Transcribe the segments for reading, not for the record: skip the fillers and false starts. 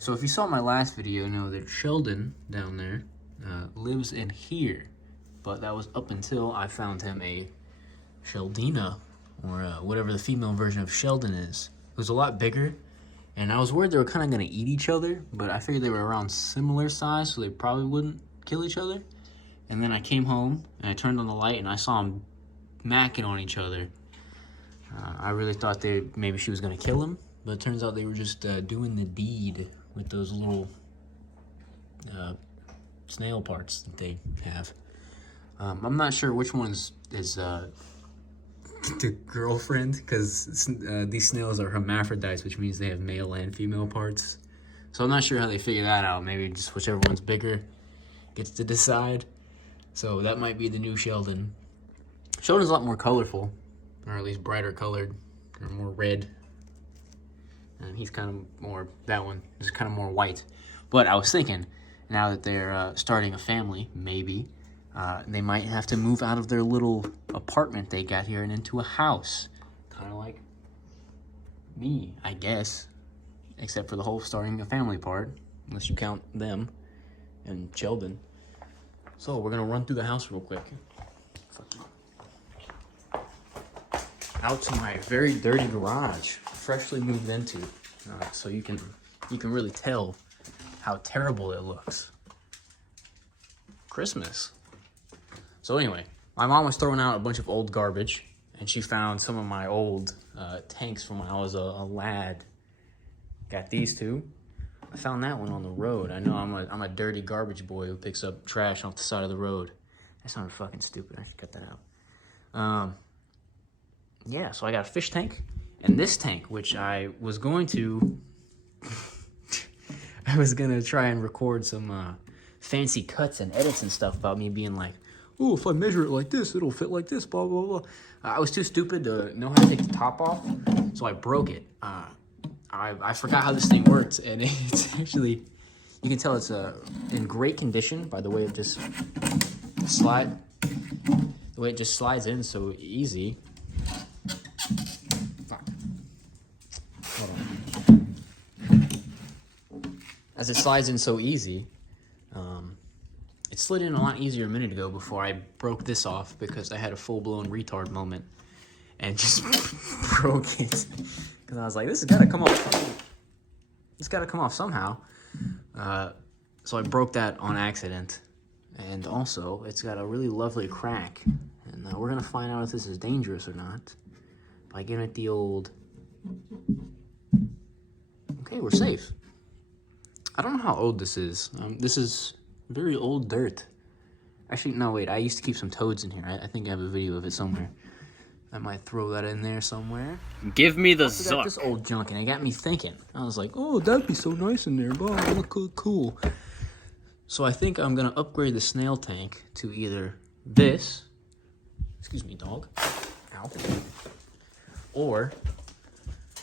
So if you saw my last video, you know that Sheldon down there lives in here. But that was up until I found him a Sheldina, or whatever the female version of Sheldon is. It was a lot bigger, and I was worried they were kind of going to eat each other, but I figured they were around similar size, so they probably wouldn't kill each other. And then I came home, and I turned on the light, and I saw them macking on each other. I really thought maybe she was going to kill him, but it turns out they were just doing the deed with those little snail parts that they have. I'm not sure which one's is the girlfriend, because these snails are hermaphrodites, which means they have male and female parts. So I'm not sure how they figure that out. Maybe just whichever one's bigger gets to decide. So that might be the new Sheldon. Sheldon's a lot more colorful, or at least brighter colored, or more red. And he's kind of more, that one is kind of more white. But I was thinking, now that they're starting a family, maybe, they might have to move out of their little apartment they got here and into a house. Kind of like me, I guess. Except for the whole starting a family part, unless you count them and Sheldon. So we're going to run through the house real quick. Out to my very dirty garage, freshly moved into. So you can really tell how terrible it looks. Christmas. So anyway, my mom was throwing out a bunch of old garbage, and she found some of my old tanks from when I was a lad. Got these two. I found that one on the road. I know I'm a dirty garbage boy who picks up trash off the side of the road. That sounded fucking stupid. I should cut that out. Yeah, so I got a fish tank and this tank, which I was going to try and record some fancy cuts and edits and stuff about me being like, oh, if I measure it like this, it'll fit like this, blah, blah, blah. I was too stupid to know how to take the top off, so I broke it. I forgot how this thing works, and it's actually, you can tell it's in great condition by the way it just slides in so easy. Hold on. As it slides in so easy, it slid in a lot easier a minute ago before I broke this off because I had a full-blown retard moment and just broke it. Because I was like, this has got to come off. It's got to come off somehow. So I broke that on accident. And also, it's got a really lovely crack. And we're going to find out if this is dangerous or not by giving it the old... Okay, we're safe. I don't know how old this is. This is very old dirt. Actually, no, wait. I used to keep some toads in here. I think I have a video of it somewhere. I might throw that in there somewhere. Give me the zuck. This old junk, and it got me thinking. I was like, oh, that'd be so nice in there. Blah, it'd look cool. So I think I'm going to upgrade the snail tank to either this. Excuse me, dog. Ow. Or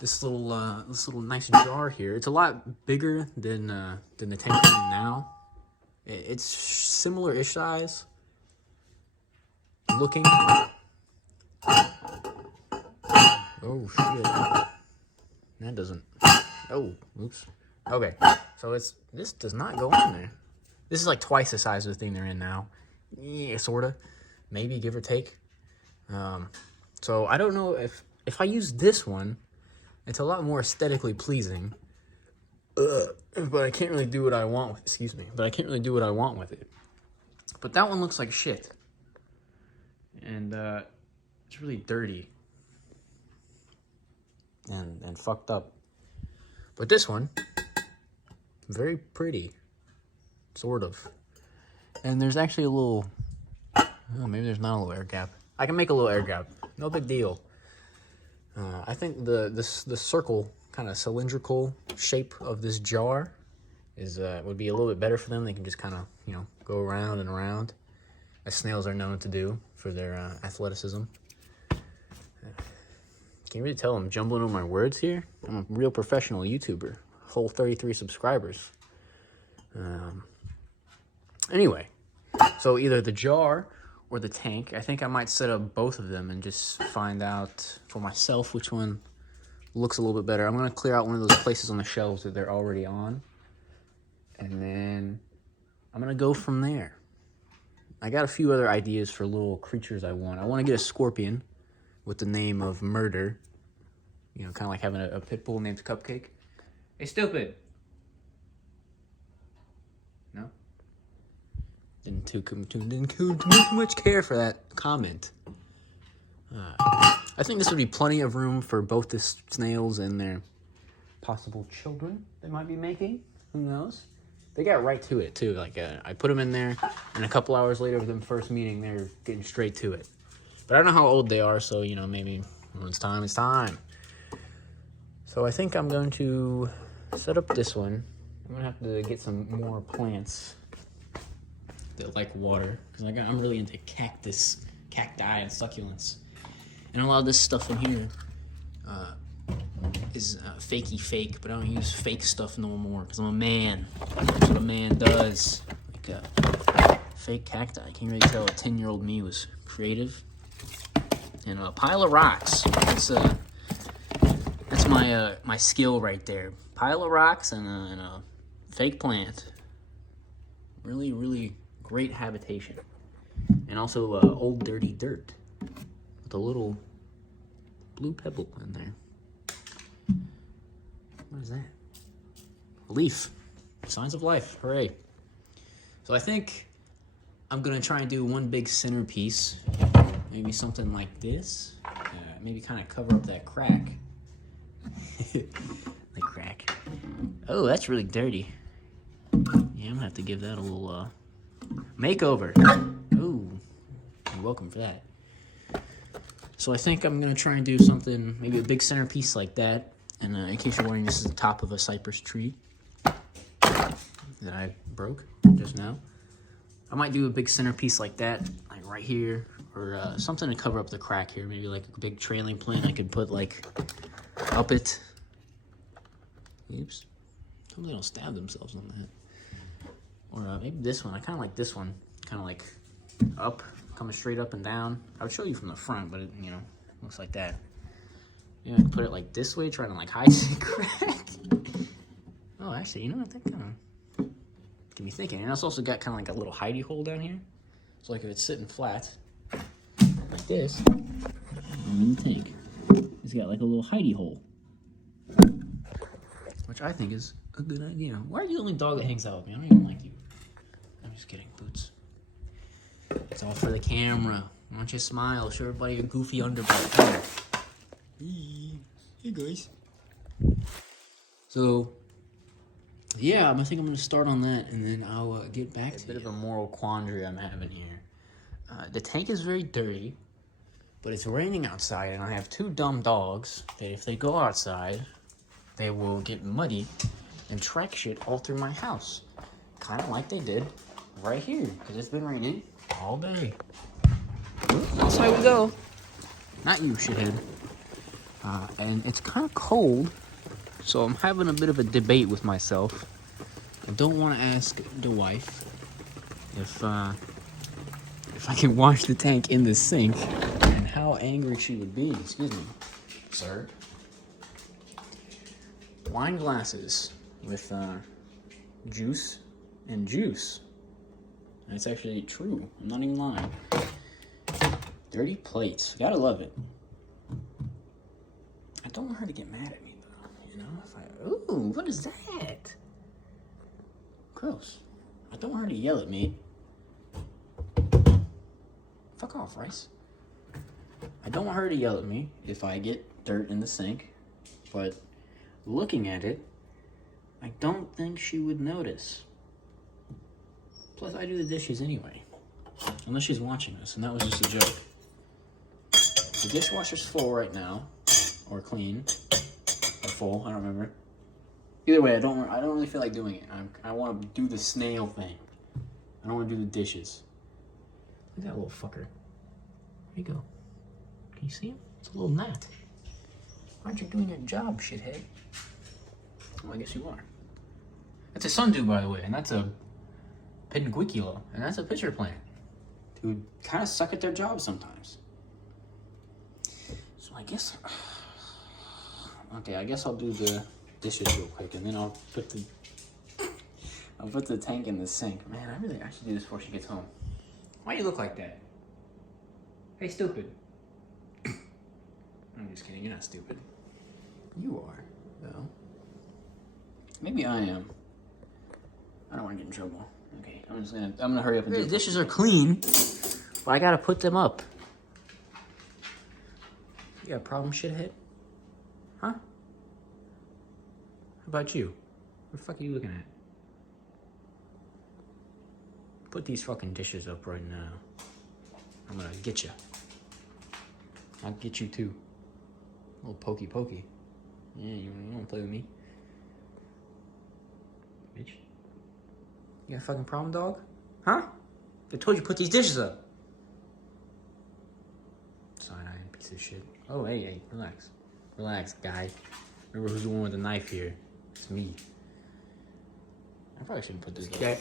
this little nice jar here. It's a lot bigger than the tank I'm in now. It's similar-ish size. Looking. Oh, shit. That doesn't... Oh, oops. Okay, so this does not go in there. This is like twice the size of the thing they're in now. Yeah, sort of. Maybe, give or take. So I don't know if I use this one, it's a lot more aesthetically pleasing. But I can't really do what I want with... Excuse me. But I can't really do what I want with it. But that one looks like shit. And, it's really dirty. And fucked up. But this one, very pretty. Sort of. And there's actually a little... Oh, maybe there's not a little air gap. I can make a little air gap. No big deal. I think the circle, kind of cylindrical shape of this jar is would be a little bit better for them. They can just kind of, go around and around, as snails are known to do for their athleticism. Can you really tell I'm jumbling over my words here? I'm a real professional YouTuber. Whole 33 subscribers. Anyway, so either the jar or the tank. I think I might set up both of them and just find out for myself which one looks a little bit better. I'm going to clear out one of those places on the shelves that they're already on. And then I'm gonna go from there. I got a few other ideas for little creatures I want. I want to get a scorpion with the name of Murder. You know, kind of like having a pit bull named Cupcake. Hey, stupid. No? Didn't too much care for that comment. I think this would be plenty of room for both the snails and their possible children they might be making. Who knows? They got right to it, too. Like, I put them in there, and a couple hours later of them first meeting, they're getting straight to it. But I don't know how old they are, so, you know, maybe when it's time, it's time. So I think I'm going to set up this one. I'm going to have to get some more plants that like water, because I'm really into cacti, and succulents. And a lot of this stuff in here is fakey fake, but I don't use fake stuff no more because I'm a man. That's what a man does. Like fake cacti. I can't really tell a 10-year-old me was creative. And a pile of rocks. That's my skill right there. Pile of rocks and a fake plant. Really, really great habitation. And also old dirty dirt with a little blue pebble in there. What is that? A leaf. Signs of life. Hooray. So I think I'm going to try and do one big centerpiece. Maybe something like this. Maybe kind of cover up that crack. The crack. Oh, that's really dirty. Yeah, I'm going to have to give that a little makeover. Ooh. You're welcome for that. So I think I'm going to try and do something, maybe a big centerpiece like that. And in case you're wondering, this is the top of a cypress tree that I broke just now. I might do a big centerpiece like that, like right here, or something to cover up the crack here. Maybe like a big trailing plant I could put like up it. Oops. Hopefully they don't stab themselves on that. Or maybe this one. I kind of like this one. Kind of like up, coming straight up and down. I would show you from the front, but it, you know, looks like that. Yeah, I can put it like this way, trying to like hide the crack. Oh, actually, you know what? That kind of get me thinking. And it's also got kind of like a little hidey hole down here. So like if it's sitting flat, like this, in the tank, it's got like a little hidey hole. Which I think is a good idea. Why are you the only dog that hangs out with me? I don't even like you. I'm just kidding, Boots. It's all for the camera. Why don't you smile? Show everybody your goofy underbite. Hey guys. So, yeah, I think I'm going to start on that, and then I'll get back to a bit of a moral quandary I'm having here. The tank is very dirty, but it's raining outside, and I have two dumb dogs that if they go outside, they will get muddy and track shit all through my house. Kind of like they did right here, because it's been raining all day. Outside we go. Not you, shithead. And it's kind of cold, so I'm having a bit of a debate with myself. I don't want to ask the wife if I can wash the tank in the sink, and how angry she would be. Excuse me, sir. Wine glasses with juice and juice. And it's actually true. I'm not even lying. Dirty plates. Gotta love it. I don't want her to get mad at me, though. You know, ooh, what is that? Gross. I don't want her to yell at me. Fuck off, Rice. I don't want her to yell at me if I get dirt in the sink, but looking at it, I don't think she would notice. Plus, I do the dishes anyway. Unless she's watching this, and that was just a joke. The dishwasher's full right now. Or clean, or full, I don't remember. Either way, I don't really feel like doing it. I want to do the snail thing. I don't want to do the dishes. Look at that little fucker. There you go. Can you see him? It's a little gnat. Why aren't you doing your job, shithead? Well, I guess you are. That's a sundew, by the way, and that's a Pinguicula, and that's a pitcher plant. Who kind of suck at their job sometimes. So I guess... Okay, I guess I'll do the dishes real quick, and then I'll I'll put the tank in the sink. Man, I should do this before she gets home. Why you look like that? Hey, stupid. I'm just kidding. You're not stupid. You are, though. Maybe I am. I don't want to get in trouble. Okay, I'm gonna hurry up and do it. The dishes are clean, but I gotta put them up. You got a problem, shithead? Huh? How about you? What the fuck are you looking at? Put these fucking dishes up right now. I'm gonna get you. I'll get you too. A little pokey pokey. Yeah, you wanna play with me? Bitch. You got a fucking problem, dog? Huh? I told you put these dishes up. Cyanide, piece of shit. Oh, hey, relax. Relax, guy. Remember who's the one with the knife here? It's me. I probably shouldn't put this up. Okay.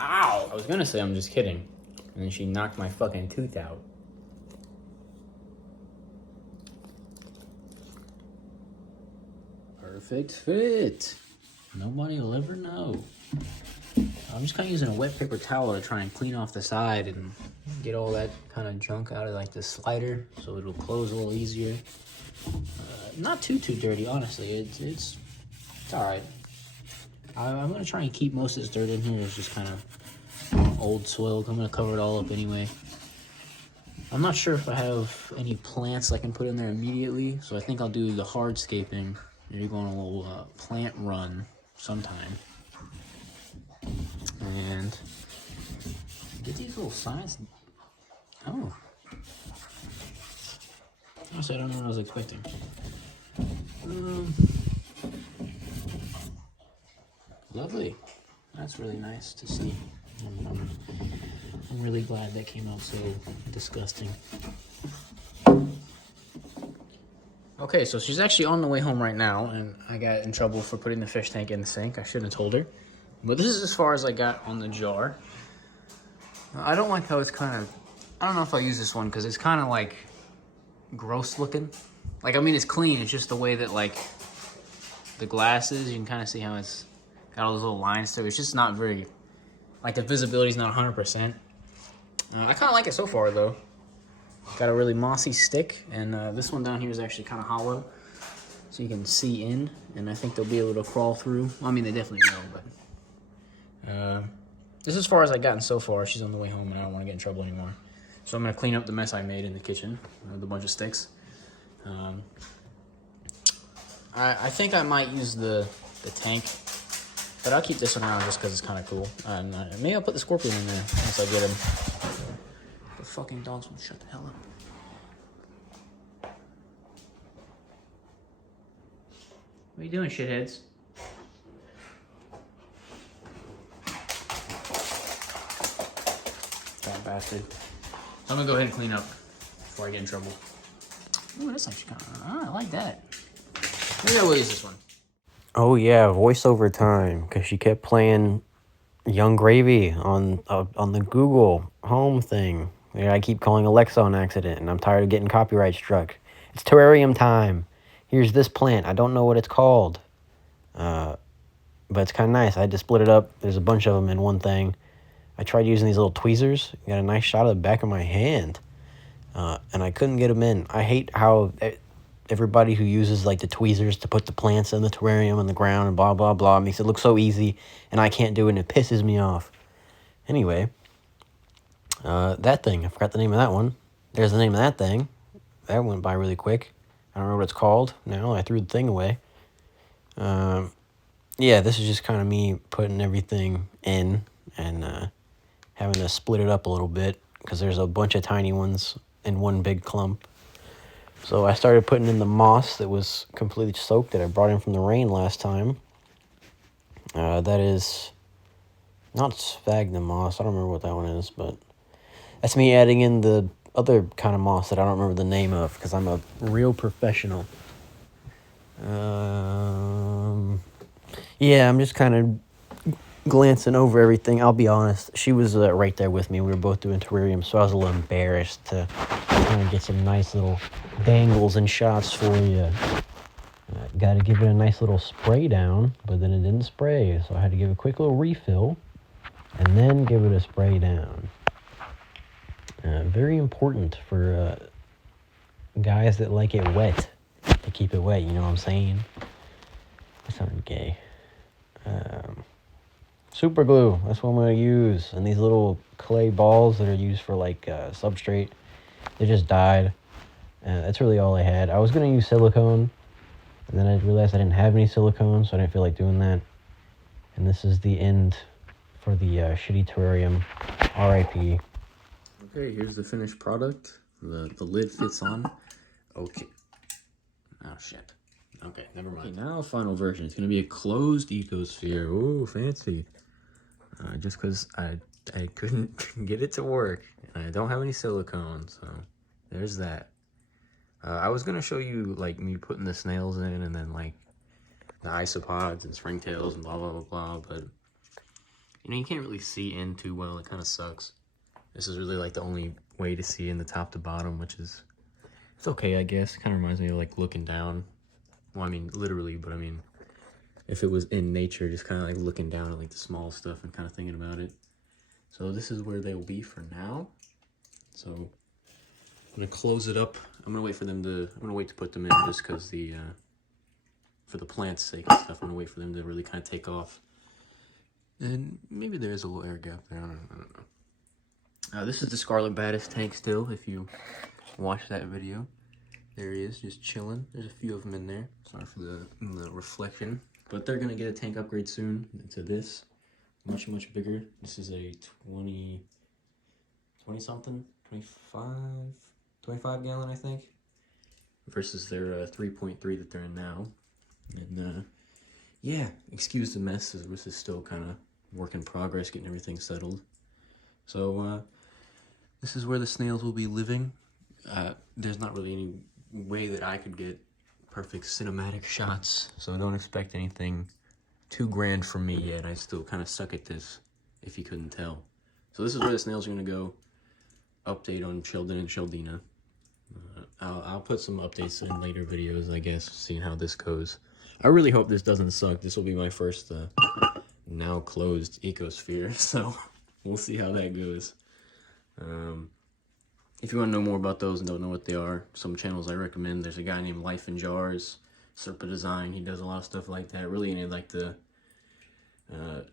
Ow! I was gonna say I'm just kidding. And then she knocked my fucking tooth out. Perfect fit. Nobody will ever know. I'm just kind of using a wet paper towel to try and clean off the side and get all that kind of junk out of like the slider so it'll close a little easier. Not too dirty, honestly. It's all right. I'm gonna try and keep most of this dirt in here. It's just kind of old soil. I'm gonna cover it all up anyway. I'm not sure if I have any plants I can put in there immediately, so I think I'll do the hardscaping. Maybe go on a little plant run sometime. And get these little signs. Oh. Honestly, I don't know what I was expecting. Lovely. That's really nice to see. I'm really glad that came out so disgusting. Okay, so she's actually on the way home right now, and I got in trouble for putting the fish tank in the sink. I shouldn't have told her. But this is as far as I got on the jar. I don't like how it's kind of... I don't know if I'll use this one, because it's kind of, like, gross looking. Like, I mean, it's clean. It's just the way that, like, the glass is. You can kind of see how it's got all those little lines to it. It's just not very... Like, the visibility's not 100%. I kind of like it so far, though. Got a really mossy stick, and this one down here is actually kind of hollow, so you can see in, and I think they'll be able to crawl through. Well, I mean, they definitely will, but this is as far as I've gotten so far. She's on the way home, and I don't want to get in trouble anymore. So I'm going to clean up the mess I made in the kitchen with a bunch of sticks. I think I might use the tank, but I'll keep this one around just because it's kind of cool. And maybe I'll put the scorpion in there once I get him. The fucking dogs won't shut the hell up. What are you doing, shitheads? Fat bastard. So I'm gonna go ahead and clean up before I get in trouble. Ooh, that's actually kind of... I like that. Maybe I will use this one. Oh yeah, voiceover time, because she kept playing Young Gravy on the Google Home thing. I keep calling Alexa on accident, and I'm tired of getting copyright struck. It's terrarium time. Here's this plant. I don't know what it's called. But it's kind of nice. I had to split it up. There's a bunch of them in one thing. I tried using these little tweezers. Got a nice shot of the back of my hand. And I couldn't get them in. I hate how everybody who uses like the tweezers to put the plants in the terrarium in the ground and blah, blah, blah makes it look so easy. And I can't do it, and it pisses me off. Anyway... that thing, I forgot the name of that one. There's the name of that thing. That went by really quick. I don't know what it's called now. I threw the thing away. Yeah, this is just kind of me putting everything in and having to split it up a little bit because there's a bunch of tiny ones in one big clump. So I started putting in the moss that was completely soaked that I brought in from the rain last time. That is not sphagnum moss. I don't remember what that one is, but that's me adding in the other kind of moss that I don't remember the name of because I'm a real professional. Yeah, I'm just kind of glancing over everything. I'll be honest. She was right there with me. We were both doing terrarium, so I was a little embarrassed to kind of get some nice little dangles and shots for you. Got to give it a nice little spray down, but then it didn't spray, so I had to give a quick little refill and then give it a spray down. Very important for guys that like it wet, to keep it wet, you know what I'm saying? That sounded gay. Super glue, that's what I'm going to use. And these little clay balls that are used for like substrate, they just died. That's really all I had. I was going to use silicone, and then I realized I didn't have any silicone, so I didn't feel like doing that. And this is the end for the shitty terrarium. RIP. Okay, here's the finished product. The lid fits on. Okay. Oh, shit. Okay, never mind. Okay, now final version. It's going to be a closed ecosphere. Ooh, fancy. Just because I couldn't get it to work. And I don't have any silicone, so there's that. I was going to show you, like, me putting the snails in and then, like, the isopods and springtails and blah, blah, blah, blah. But, you know, you can't really see in too well. It kind of sucks. This is really, like, the only way to see in the top to bottom, which is... It's okay, I guess. It kind of reminds me of, like, looking down. Well, I mean, literally, but I mean, if it was in nature, just kind of, like, looking down at, like, the small stuff and kind of thinking about it. So this is where they'll be for now. So I'm going to close it up. I'm going to wait for them to... I'm going to wait to put them in just because the... for the plant's sake and stuff, I'm going to wait for them to really kind of take off. And maybe there is a little air gap there. I don't know. This is the Scarlet Baddest tank still, if you watch that video. There he is, just chilling. There's a few of them in there. Sorry for the reflection. But they're going to get a tank upgrade soon to this. Much, much bigger. This is a 20-something? 25 gallon, I think. Versus their 3.3 that they're in now. And, yeah, excuse the mess. This is still kind of work in progress, getting everything settled. So, this is where the snails will be living. There's not really any way that I could get perfect cinematic shots, so don't expect anything too grand from me yet. I still kind of suck at this, if you couldn't tell. So this is where the snails are going to go. Update on Sheldon and Sheldina. I'll put some updates in later videos, I guess, seeing how this goes. I really hope this doesn't suck. This will be my first now closed ecosphere, so we'll see how that goes. If you want to know more about those and don't know what they are, some channels I recommend, there's a guy named Life in Jars, Serpa Design. He does a lot of stuff like that. Really any like the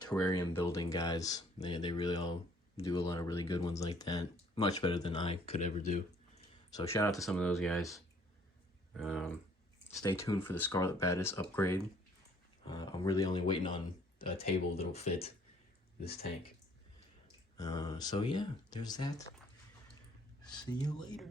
terrarium building guys. They really all do a lot of really good ones like that. Much better than I could ever do. So shout out to some of those guys. Stay tuned for the Scarlet Baddest upgrade. I'm really only waiting on a table that'll fit this tank. So yeah, there's that. See you later.